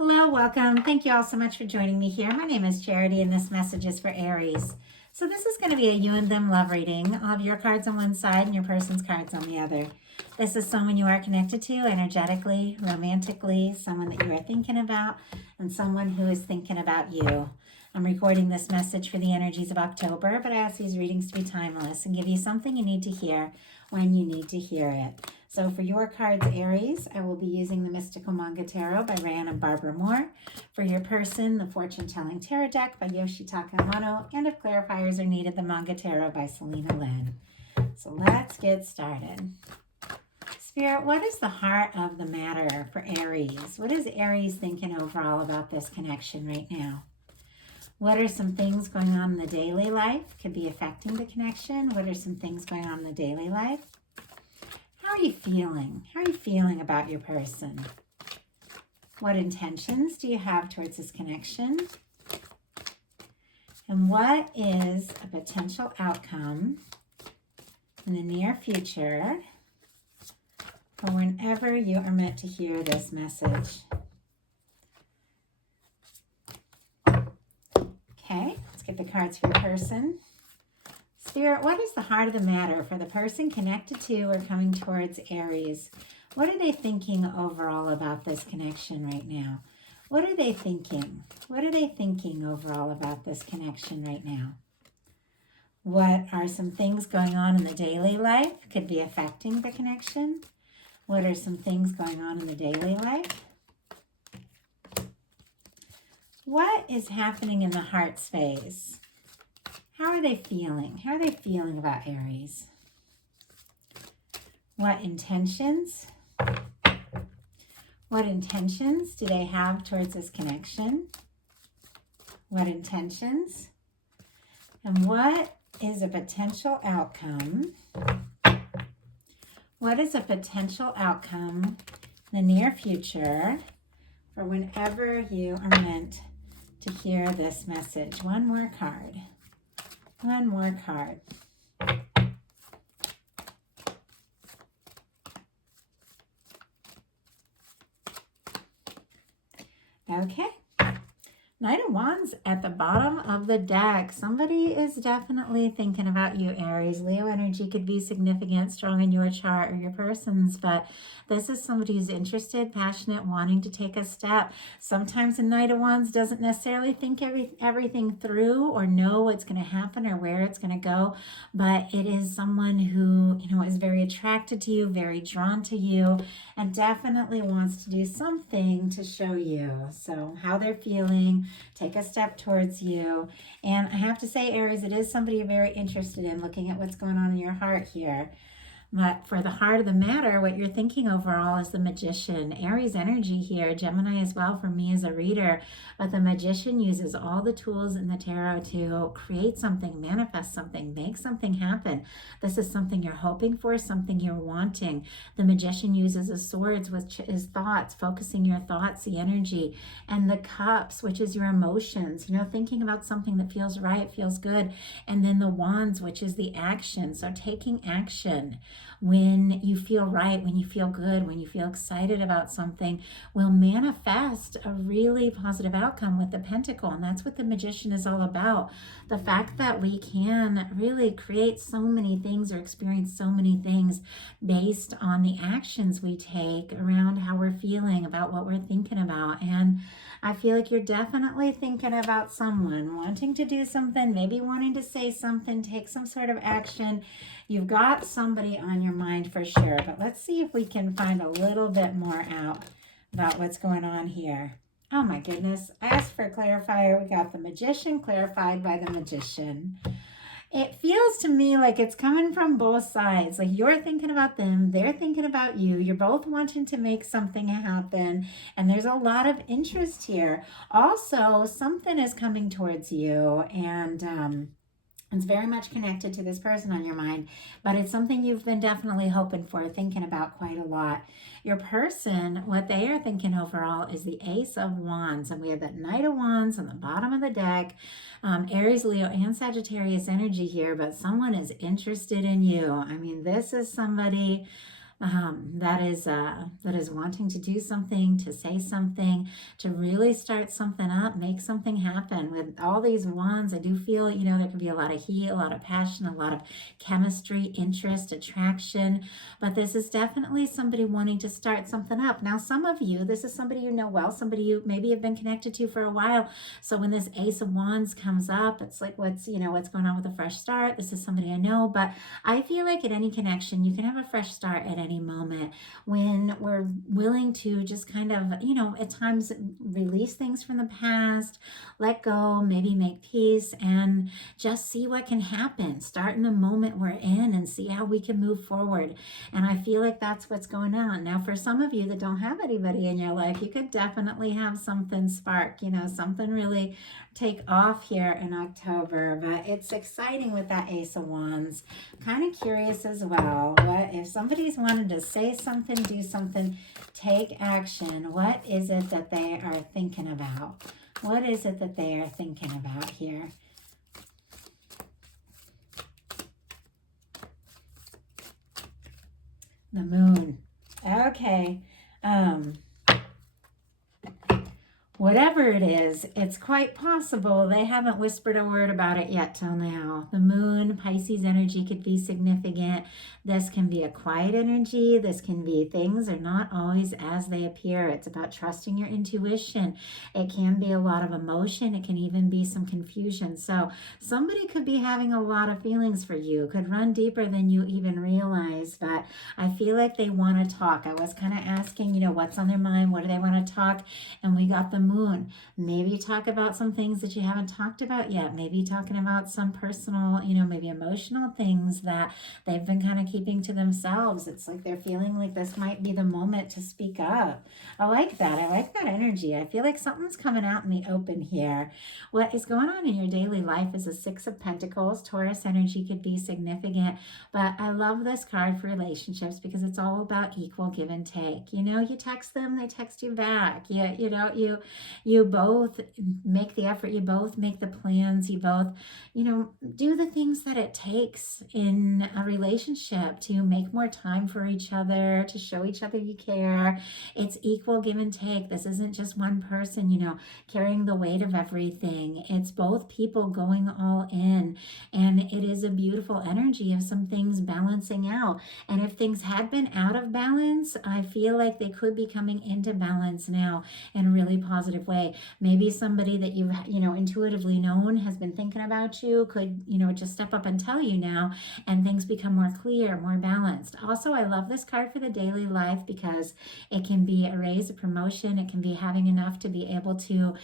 Hello, welcome. Thank you all so much for joining me here. My name is Charity and this message is for Aries. So this is going to be a you and them love reading. I'll have your cards on one side and your person's cards on the other. This is someone you are connected to energetically, romantically, someone that you are thinking about, and someone who is thinking about you. I'm recording this message for the energies of October, but I ask these readings to be timeless and give you something you need to hear when you need to hear it. So for your cards, Aries, I will be using the Mystical Manga Tarot by Ryan and Barbara Moore. For your person, the Fortune Telling Tarot Deck by Yoshitaka Amano. And if clarifiers are needed, the Manga Tarot by Selena Lynn. So let's get started. Spirit, what is the heart of the matter for Aries? What is Aries thinking overall about this connection right now? What are some things going on in the daily life? Could be affecting the connection. What are some things going on in the daily life? How are you feeling? How are you feeling about your person? What intentions do you have towards this connection? And what is a potential outcome in the near future for whenever you are meant to hear this message? Okay, let's get the cards for your person. Spirit, what is the heart of the matter for the person connected to or coming towards Aries? What are they thinking overall about this connection right now? What are they thinking? What are they thinking overall about this connection right now? What are some things going on in the daily life? Could be affecting the connection. What are some things going on in the daily life? What is happening in the heart space? How are they feeling? How are they feeling about Aries? What intentions? What intentions do they have towards this connection? What intentions? And what is a potential outcome? What is a potential outcome in the near future for whenever you are meant to hear this message? One more card. One more card. Okay. Knight of Wands at the bottom of the deck. Somebody is definitely thinking about you, Aries. Leo energy could be significant, strong in your chart or your person's, but this is somebody who's interested, passionate, wanting to take a step. Sometimes the Knight of Wands doesn't necessarily think everything through or know what's going to happen or where it's going to go, but it is someone who, is very attracted to you, very drawn to you, and definitely wants to do something to show you. So how they're feeling, take a step towards you. And I have to say, Aries, it is somebody you're very interested in, looking at what's going on in your heart here. But for the heart of the matter, what you're thinking overall is the Magician. Aries energy here, Gemini as well for me as a reader. But the Magician uses all the tools in the tarot to create something, manifest something, make something happen. This is something you're hoping for, something you're wanting. The Magician uses the Swords, which is thoughts, focusing your thoughts, the energy. And the Cups, which is your emotions, thinking about something that feels right, feels good. And then the Wands, which is the action. So taking action when you feel right, when you feel good, when you feel excited about something, will manifest a really positive outcome with the Pentacle. And that's what the Magician is all about. The fact that we can really create so many things or experience so many things based on the actions we take around how we're feeling, about what we're thinking about. And I feel like you're definitely thinking about someone, wanting to do something, maybe wanting to say something, take some sort of action. You've got somebody on your mind for sure, but let's see if we can find a little bit more out about what's going on here. Oh my goodness, I asked for a clarifier. We got the Magician clarified by the Magician. It feels to me like it's coming from both sides. Like you're thinking about them, they're thinking about you. You're both wanting to make something happen, and there's a lot of interest here. Also, something is coming towards you, and it's very much connected to this person on your mind, but it's something you've been definitely hoping for, thinking about quite a lot. Your person, what they are thinking overall is the Ace of Wands, and we have that Knight of Wands on the bottom of the deck. Aries, Leo, and Sagittarius energy here, but someone is interested in you. I mean, this is somebody that is wanting to do something, to say something, to really start something up, make something happen. With all these wands, I do feel, there can be a lot of heat, a lot of passion, a lot of chemistry, interest, attraction. But this is definitely somebody wanting to start something up. Now, some of you, this is somebody you know well, somebody you maybe have been connected to for a while. So when this Ace of Wands comes up, it's like, what's going on with a fresh start? This is somebody I know, but I feel like at any connection, you can have a fresh start at any moment when we're willing to just kind of, at times release things from the past, let go, maybe make peace, and just see what can happen. Start in the moment we're in and see how we can move forward. And I feel like that's what's going on. Now, for some of you that don't have anybody in your life, you could definitely have something spark, something really take off here in October. But it's exciting with that Ace of Wands. Kind of curious as well. What if somebody's wanted to say something, do something, take action? What is it that they are thinking about? What is it that they are thinking about here? The Moon. Okay. Whatever it is, it's quite possible they haven't whispered a word about it yet till now. The Moon, Pisces energy could be significant. This can be a quiet energy. This can be things are not always as they appear. It's about trusting your intuition. It can be a lot of emotion. It can even be some confusion. So somebody could be having a lot of feelings for you, could run deeper than you even realize. But I feel like they want to talk. I was kind of asking, what's on their mind? What do they want to talk? And we got the Moon. Maybe talk about some things that you haven't talked about yet. Maybe talking about some personal, maybe emotional things that they've been kind of keeping to themselves. It's like they're feeling like this might be the moment to speak up. I like that. I like that energy. I feel like something's coming out in the open here. What is going on in your daily life is a Six of Pentacles. Taurus energy could be significant, but I love this card for relationships because it's all about equal give and take. You text them, they text you back. You both make the effort, you both make the plans, you both, do the things that it takes in a relationship to make more time for each other, to show each other you care. It's equal give and take. This isn't just one person, carrying the weight of everything. It's both people going all in. And it is a beautiful energy of some things balancing out. And if things had been out of balance, I feel like they could be coming into balance now in a really positive way. Maybe somebody that you've, intuitively known has been thinking about you could, just step up and tell you now, and things become more clear, more balanced. Also, I love this card for the daily life because it can be a raise, a promotion. It can be having enough to be able to,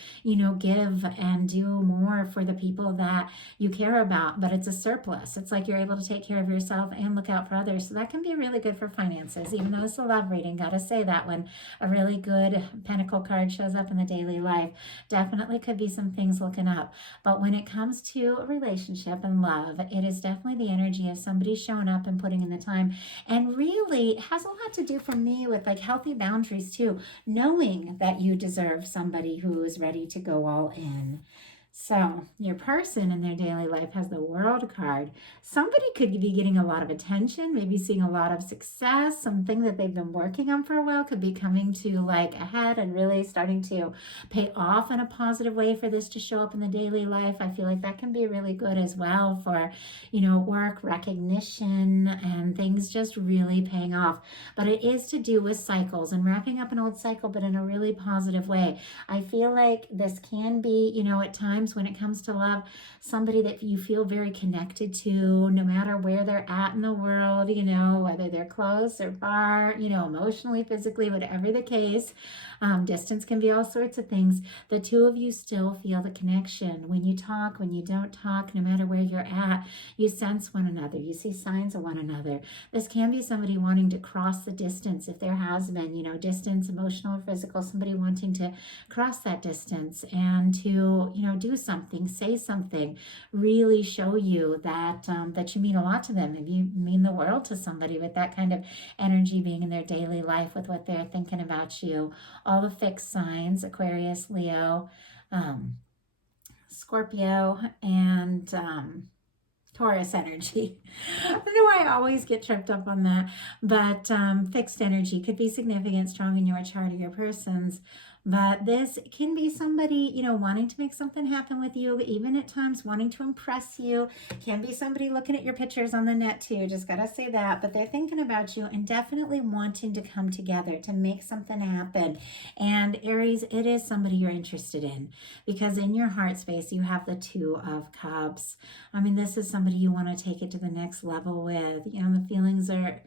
give and do more for the people that you care about, but it's a surplus. It's like you're able to take care of yourself and look out for others. So that can be really good for finances, even though it's a love reading. Gotta say that when a really good pentacle card shows up in the daily life, definitely could be some things looking up. But when it comes to a relationship and love, it is definitely the energy of somebody showing up and putting in the time. And really, it has a lot to do for me with like healthy boundaries too, knowing that you deserve somebody who is ready to go all in. So your person in their daily life has the World card. Somebody could be getting a lot of attention, maybe seeing a lot of success. Something that they've been working on for a while could be coming to like ahead and really starting to pay off in a positive way for this to show up in the daily life. I feel like that can be really good as well for, work, recognition, and things just really paying off. But it is to do with cycles and wrapping up an old cycle, but in a really positive way. I feel like this can be, at times when it comes to love, somebody that you feel very connected to, no matter where they're at in the world, whether they're close or far, emotionally, physically, whatever the case. Distance can be all sorts of things. The two of you still feel the connection. When you talk, when you don't talk, no matter where you're at, you sense one another. You see signs of one another. This can be somebody wanting to cross the distance if there has been, distance, emotional or physical, somebody wanting to cross that distance and to, do something, say something, really show you that that you mean a lot to them. If you mean the world to somebody with that kind of energy being in their daily life with what they're thinking about you. All the fixed signs, Aquarius, Leo, Scorpio, and Taurus energy. I don't know why I always get tripped up on that, but fixed energy could be significant, strong in your chart or your person's. But this can be somebody, wanting to make something happen with you, even at times wanting to impress you. Can be somebody looking at your pictures on the net too, just gotta say that. But they're thinking about you and definitely wanting to come together to make something happen. And Aries, it is somebody you're interested in, because in your heart space, you have the Two of Cups. I mean, this is somebody you want to take it to the next level with. The feelings are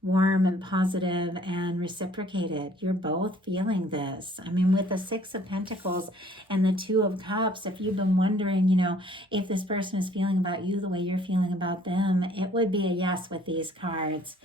warm and positive and reciprocated. You're both feeling this. I mean, with the Six of Pentacles and the Two of Cups, if you've been wondering, if this person is feeling about you the way you're feeling about them, it would be a yes with these cards.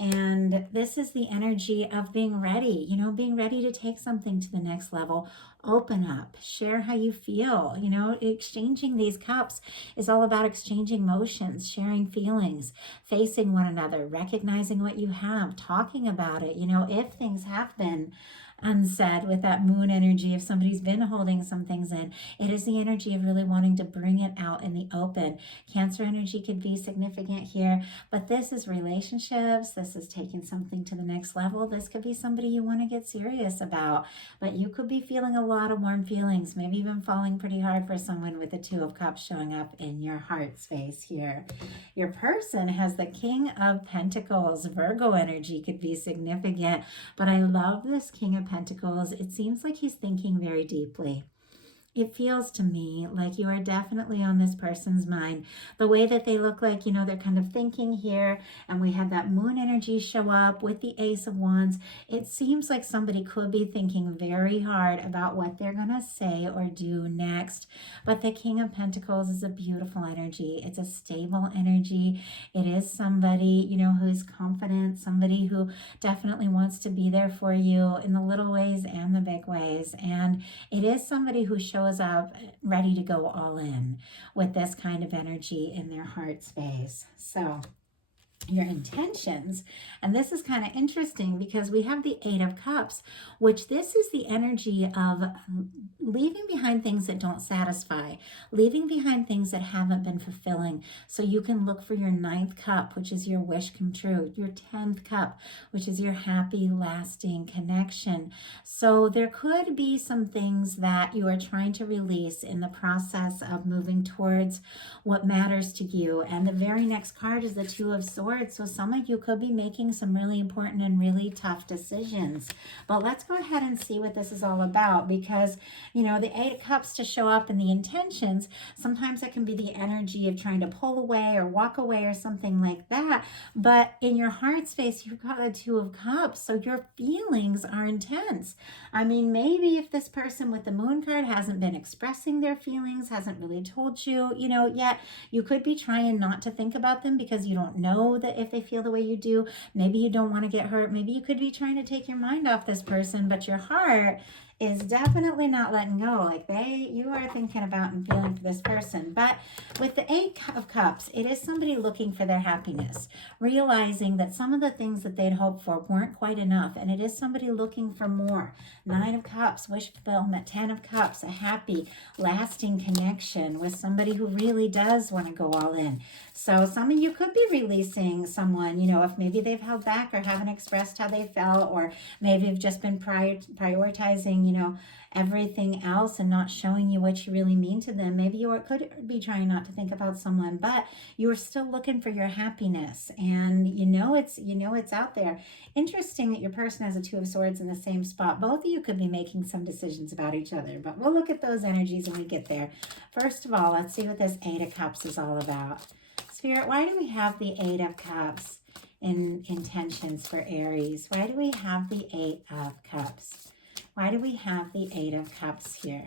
And this is the energy of being ready, being ready to take something to the next level. Open up, share how you feel. Exchanging these cups is all about exchanging emotions, sharing feelings, facing one another, recognizing what you have, talking about it. If things have been unsaid with that moon energy, if somebody's been holding some things in, it is the energy of really wanting to bring it out in the open. Cancer energy could be significant here, but this is relationships. This is taking something to the next level. This could be somebody you want to get serious about, but you could be feeling a lot of warm feelings, maybe even falling pretty hard for someone with the Two of Cups showing up in your heart space here. Your person has the King of Pentacles. Virgo energy could be significant, but I love this King of Pentacles. It seems like he's thinking very deeply. It feels to me like you are definitely on this person's mind. The way that they look like, they're kind of thinking here, and we have that moon energy show up with the Ace of Wands. It seems like somebody could be thinking very hard about what they're going to say or do next. But the King of Pentacles is a beautiful energy. It's a stable energy. It is somebody, who's confident, somebody who definitely wants to be there for you in the little ways and the big ways. And it is somebody who shows up ready to go all in with this kind of energy in their heart space. So your intentions, and this is kind of interesting because we have the Eight of Cups, which this is the energy of leaving behind things that don't satisfy, leaving behind things that haven't been fulfilling, so you can look for your ninth cup, which is your wish come true, your 10th cup, which is your happy lasting connection. So there could be some things that you are trying to release in the process of moving towards what matters to you. And the very next card is the Two of Swords. So some of you could be making some really important and really tough decisions. But let's go ahead and see what this is all about, because, the Eight of Cups to show up in the intentions, sometimes it can be the energy of trying to pull away or walk away or something like that. But in your heart space, you've got a Two of Cups. So your feelings are intense. I mean, maybe if this person with the Moon card hasn't been expressing their feelings, hasn't really told you, yet, you could be trying not to think about them because you don't know that if they feel the way you do. Maybe you don't want to get hurt. Maybe you could be trying to take your mind off this person, but your heart is definitely not letting go. Like you are thinking about and feeling for this person. But with the Eight of Cups, it is somebody looking for their happiness, realizing that some of the things that they'd hoped for weren't quite enough, and it is somebody looking for more. Nine of Cups, wish fulfillment. 10 of Cups, a happy, lasting connection with somebody who really does want to go all in. So some of you could be releasing someone, if maybe they've held back or haven't expressed how they felt, or maybe you've just been prioritizing, everything else and not showing you what you really mean to them. Maybe you could be trying not to think about someone, but you are still looking for your happiness, and it's out there. Interesting that your person has a Two of Swords in the same spot. Both of you could be making some decisions about each other, but we'll look at those energies when we get there. First of all, let's see what this Eight of Cups is all about. Spirit, why do we have the Eight of Cups in intentions for Aries? Why do we have the Eight of Cups? Why do we have the Eight of Cups here?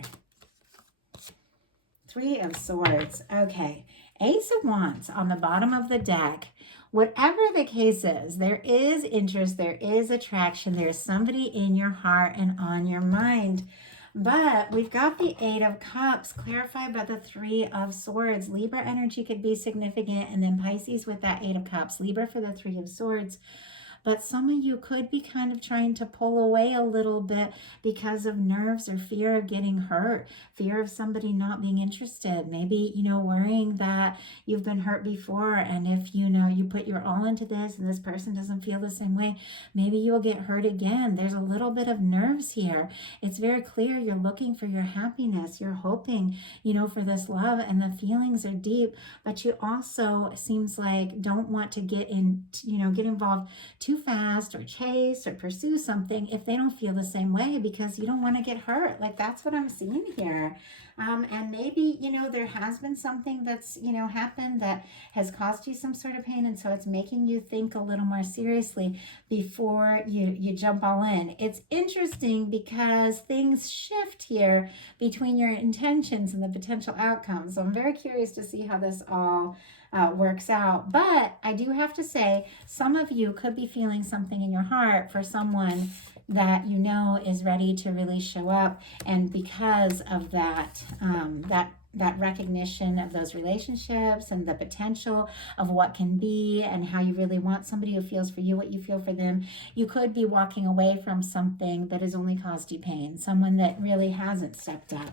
Three of Swords. Okay. Ace of Wands on the bottom of the deck. Whatever the case is, there is interest, there is attraction, there's somebody in your heart and on your mind. But we've got the Eight of Cups clarified by the Three of Swords. Libra energy could be significant, and then Pisces with that Eight of Cups. Libra for the Three of Swords. but some of you could be kind of trying to pull away a little bit because of nerves or fear of getting hurt, fear of somebody not being interested, maybe, worrying that you've been hurt before, and if, you put your all into this and this person doesn't feel the same way, maybe you'll get hurt again. There's a little bit of nerves here. It's very clear you're looking for your happiness. You're hoping, for this love, and the feelings are deep, but you also seems like don't want to get involved too fast or chase or pursue something if they don't feel the same way, because you don't want to get hurt. Like, that's what I'm seeing here. And maybe, there has been something that's, happened that has caused you some sort of pain. And so it's making you think a little more seriously before you jump all in. It's interesting because things shift here between your intentions and the potential outcomes. So I'm very curious to see how this all works out. But I do have to say, some of you could be feeling something in your heart for someone that is ready to really show up, and because of that that recognition of those relationships and the potential of what can be, and how you really want somebody who feels for you what you feel for them, you could be walking away from something that has only caused you pain, someone that really hasn't stepped up.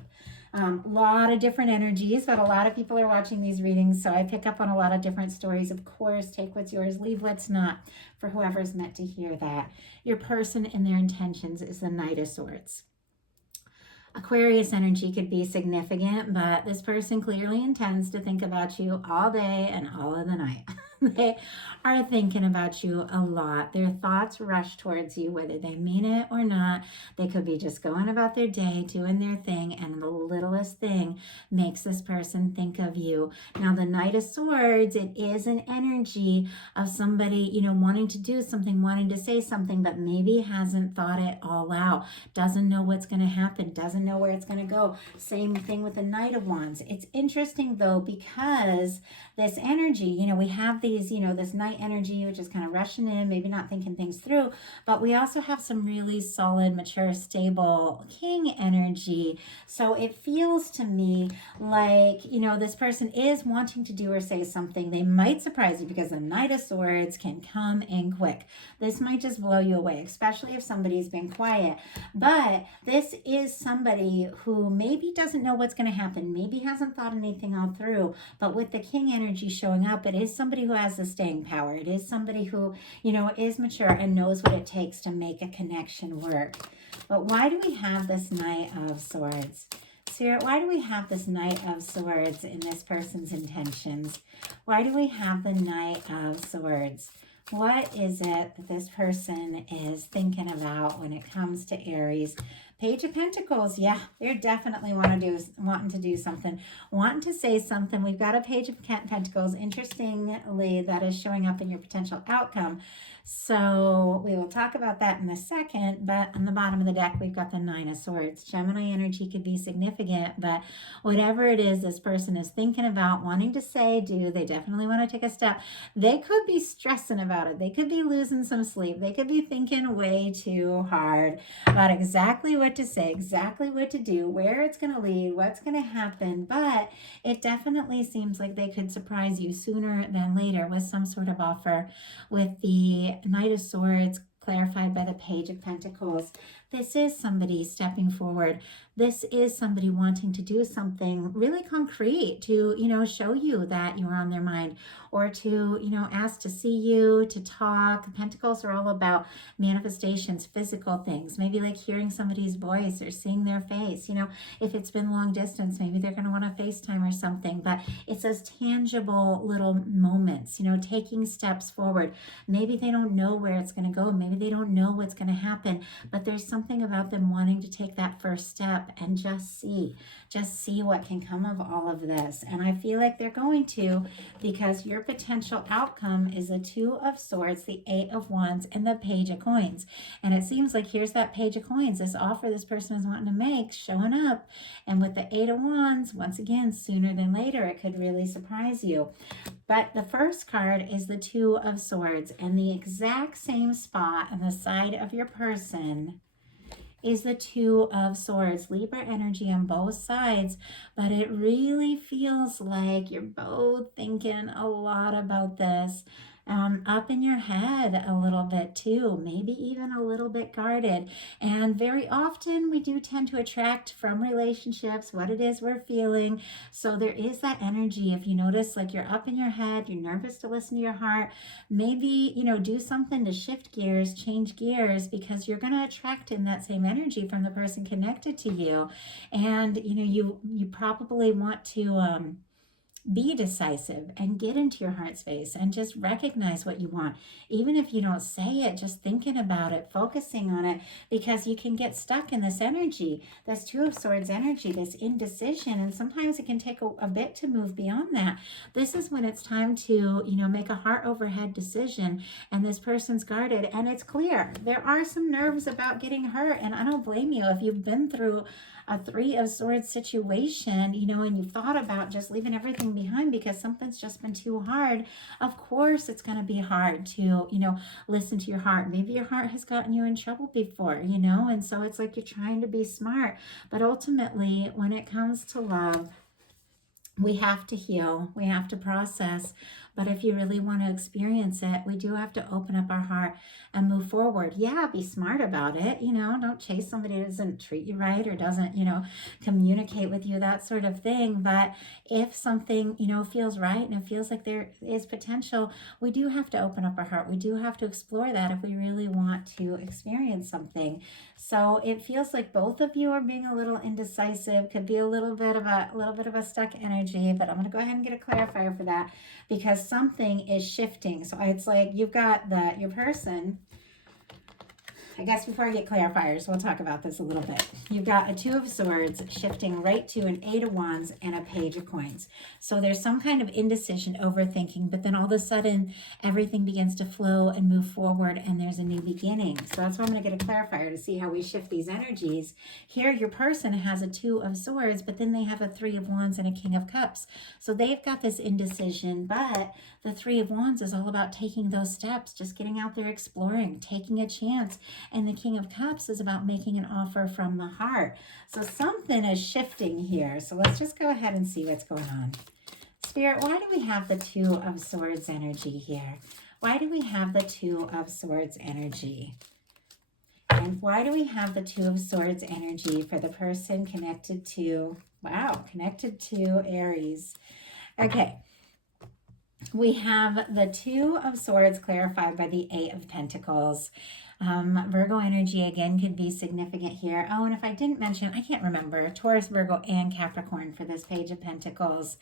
A lot of different energies, but a lot of people are watching these readings, so I pick up on a lot of different stories. Of course, take what's yours, leave what's not, for whoever's meant to hear that. Your person and their intentions is the Knight of Swords. Aquarius energy could be significant, but this person clearly intends to think about you all day and all of the night. They are thinking about you a lot. Their thoughts rush towards you, whether they mean it or not. They could be just going about their day, doing their thing, and the littlest thing makes this person think of you. Now, the Knight of Swords, it is an energy of somebody, wanting to do something, wanting to say something, but maybe hasn't thought it all out, doesn't know what's going to happen, doesn't know where it's going to go. Same thing with the Knight of Wands. It's interesting, though, because this energy, we have these, this night energy, which is kind of rushing in, maybe not thinking things through, but we also have some really solid, mature, stable king energy. So it feels to me like, this person is wanting to do or say something. They might surprise you because the Knight of Swords can come in quick. This might just blow you away, especially if somebody's been quiet. But this is somebody who maybe doesn't know what's going to happen, maybe hasn't thought anything all through, but with the king energy showing up, it is somebody who has the staying power. It is somebody who, is mature and knows what it takes to make a connection work. But why do we have this Knight of Swords? Spirit, why do we have this Knight of Swords in this person's intentions? Why do we have the Knight of Swords? What is it that this person is thinking about when it comes to Aries? Page of Pentacles, yeah, they're definitely wanting to do something, wanting to say something. We've got a Page of Pentacles. Interestingly, that is showing up in your potential outcome. So we will talk about that in a second, but on the bottom of the deck, we've got the Nine of Swords. Gemini energy could be significant, but whatever it is this person is thinking about, wanting to say, do, they definitely want to take a step. They could be stressing about it. They could be losing some sleep. They could be thinking way too hard about exactly what to say, exactly what to do, where it's going to lead, what's going to happen, but it definitely seems like they could surprise you sooner than later with some sort of offer. With the Knight of Swords clarified by the Page of Pentacles, this is somebody stepping forward. This is somebody wanting to do something really concrete to, show you that you're on their mind, or to, ask to see you, to talk. Pentacles are all about manifestations, physical things, maybe like hearing somebody's voice or seeing their face. If it's been long distance, maybe they're going to want to FaceTime or something, but it's those tangible little moments, taking steps forward. Maybe they don't know where it's going to go. Maybe they don't know what's going to happen, but there's something about them wanting to take that first step and just see what can come of all of this. And I feel like they're going to, because your potential outcome is the Two of Swords, the Eight of Wands, and the Page of Coins. And it seems like here's that Page of Coins, this offer this person is wanting to make, showing up. And with the Eight of Wands, once again, sooner than later, it could really surprise you. But the first card is the Two of Swords, and the exact same spot on the side of your person is the Two of Swords. Libra energy on both sides, but it really feels like you're both thinking a lot about this. up in your head a little bit too, maybe even a little bit guarded. And very often we do tend to attract from relationships what it is we're feeling. So there is that energy. If you notice, like you're up in your head, you're nervous to listen to your heart, maybe, do something to shift gears, change gears, because you're going to attract in that same energy from the person connected to you. And, you probably want to, be decisive and get into your heart space and just recognize what you want. Even if you don't say it, just thinking about it, focusing on it, because you can get stuck in this energy, this Two of Swords energy, this indecision. And sometimes it can take a bit to move beyond that. This is when it's time to, make a heart over head decision, and this person's guarded and it's clear. There are some nerves about getting hurt, and I don't blame you if you've been through a Three of Swords situation, and you've thought about just leaving everything behind because something's just been too hard. Of course, it's going to be hard to, listen to your heart. Maybe your heart has gotten you in trouble before, and so it's like you're trying to be smart. But ultimately, when it comes to love, we have to heal, we have to process. But if you really want to experience it, we do have to open up our heart and move forward. Yeah, be smart about it. Don't chase somebody who doesn't treat you right or doesn't, communicate with you, that sort of thing. But if something, feels right and it feels like there is potential, we do have to open up our heart. We do have to explore that if we really want to experience something. So it feels like both of you are being a little indecisive, could be a little bit of a stuck energy, but I'm going to go ahead and get a clarifier for that, because something is shifting. So it's like you've got your person. I guess before I get clarifiers, we'll talk about this a little bit. You've got a Two of Swords shifting right to an Eight of Wands and a Page of Coins. So there's some kind of indecision, overthinking, but then all of a sudden everything begins to flow and move forward, and there's a new beginning. So that's why I'm going to get a clarifier to see how we shift these energies. Here, your person has a Two of Swords, but then they have a Three of Wands and a King of Cups. So they've got this indecision, but the Three of Wands is all about taking those steps, just getting out there, exploring, taking a chance. And the King of Cups is about making an offer from the heart. So something is shifting here. So let's just go ahead and see what's going on. Spirit, why do we have the Two of Swords energy here? Why do we have the Two of Swords energy? And why do we have the Two of Swords energy for the person connected to, connected to Aries? Okay. We have the Two of Swords clarified by the Eight of Pentacles. Virgo energy again could be significant here. Oh, and if I didn't mention, I can't remember, Taurus, Virgo, and Capricorn for this Page of Pentacles.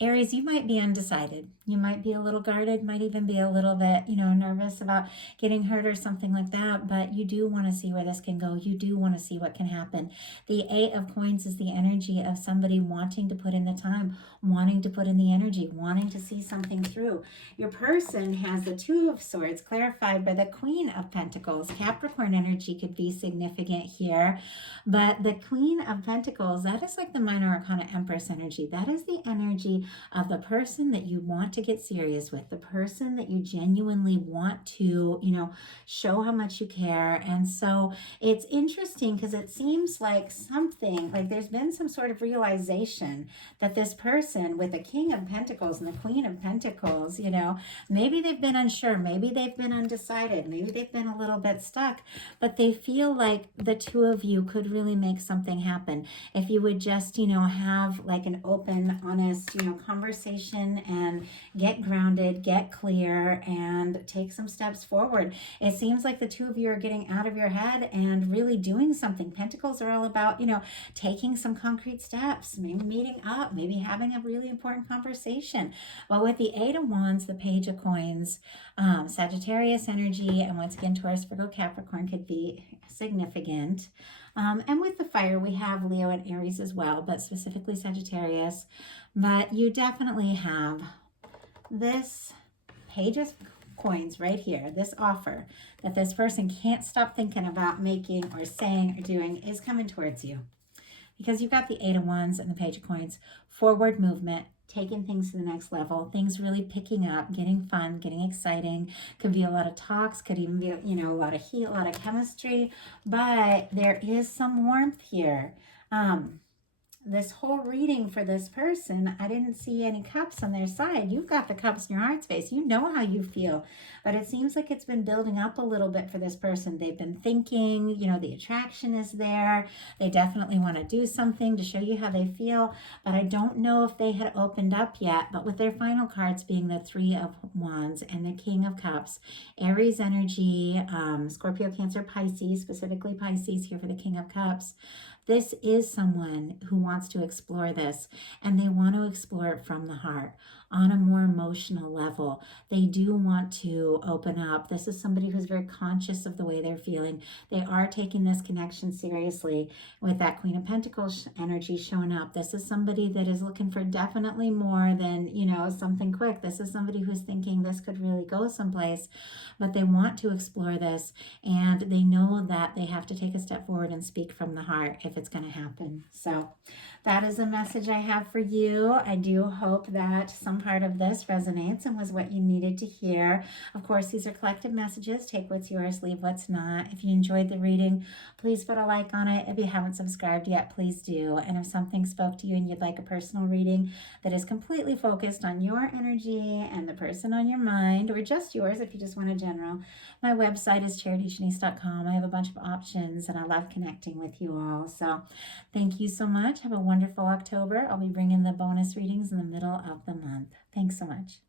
Aries, you might be undecided. You might be a little guarded, might even be a little bit, nervous about getting hurt or something like that, but you do want to see where this can go. You do want to see what can happen. The Eight of Coins is the energy of somebody wanting to put in the time, wanting to put in the energy, wanting to see something through. Your person has the Two of Swords clarified by the Queen of Pentacles. Capricorn energy could be significant here, but the Queen of Pentacles, that is like the Minor Arcana Empress energy. That is the energy of the person that you want to get serious with, the person that you genuinely want to, show how much you care. And so it's interesting because it seems like something, like there's been some sort of realization that this person with the King of Pentacles and the Queen of Pentacles, maybe they've been unsure, maybe they've been undecided, maybe they've been a little bit stuck, but they feel like the two of you could really make something happen. If you would just, have like an open, honest, conversation and get grounded, get clear, and take some steps forward. It seems like the two of you are getting out of your head and really doing something. Pentacles are all about, taking some concrete steps, maybe meeting up, maybe having a really important conversation. But with the Eight of Wands, the Page of Coins, Sagittarius energy, and once again, Taurus, Virgo, Capricorn could be significant. And with the fire, we have Leo and Aries as well, but specifically Sagittarius. But you definitely have this Page of Coins right here, this offer that this person can't stop thinking about making or saying or doing is coming towards you. Because you've got the Eight of Wands and the Page of Coins, forward movement, taking things to the next level, things really picking up, getting fun, getting exciting. Could be a lot of talks, could even be, a lot of heat, a lot of chemistry, but there is some warmth here. this whole reading for this person, I didn't see any cups on their side. You've got the cups in your heart space. You know how you feel. But it seems like it's been building up a little bit for this person. They've been thinking, you know, the attraction is there. They definitely want to do something to show you how they feel. But I don't know if they had opened up yet. But with their final cards being the Three of Wands and the King of Cups, Aries energy, Scorpio, Cancer, Pisces, specifically Pisces here for the King of Cups. This is someone who wants to explore this, and they want to explore it from the heart on a more emotional level. They do want to open up. This is somebody who's very conscious of the way they're feeling. They are taking this connection seriously with that Queen of Pentacles energy showing up. This is somebody that is looking for definitely more than, you know, something quick. This is somebody who's thinking this could really go someplace, but they want to explore this, and they know that they have to take a step forward and speak from the heart if it's going to happen. So that is a message I have for you. I do hope that some part of this resonates and was what you needed to hear. Of course, these are collective messages. Take what's yours, leave what's not. If you enjoyed the reading, please put a like on it. If you haven't subscribed yet, please do. And if something spoke to you and you'd like a personal reading that is completely focused on your energy and the person on your mind, or just yours if you just want a general, my website is charityjanice.com. I have a bunch of options and I love connecting with you all. So thank you so much. Have a wonderful October. I'll be bringing the bonus readings in the middle of the month. Thanks so much.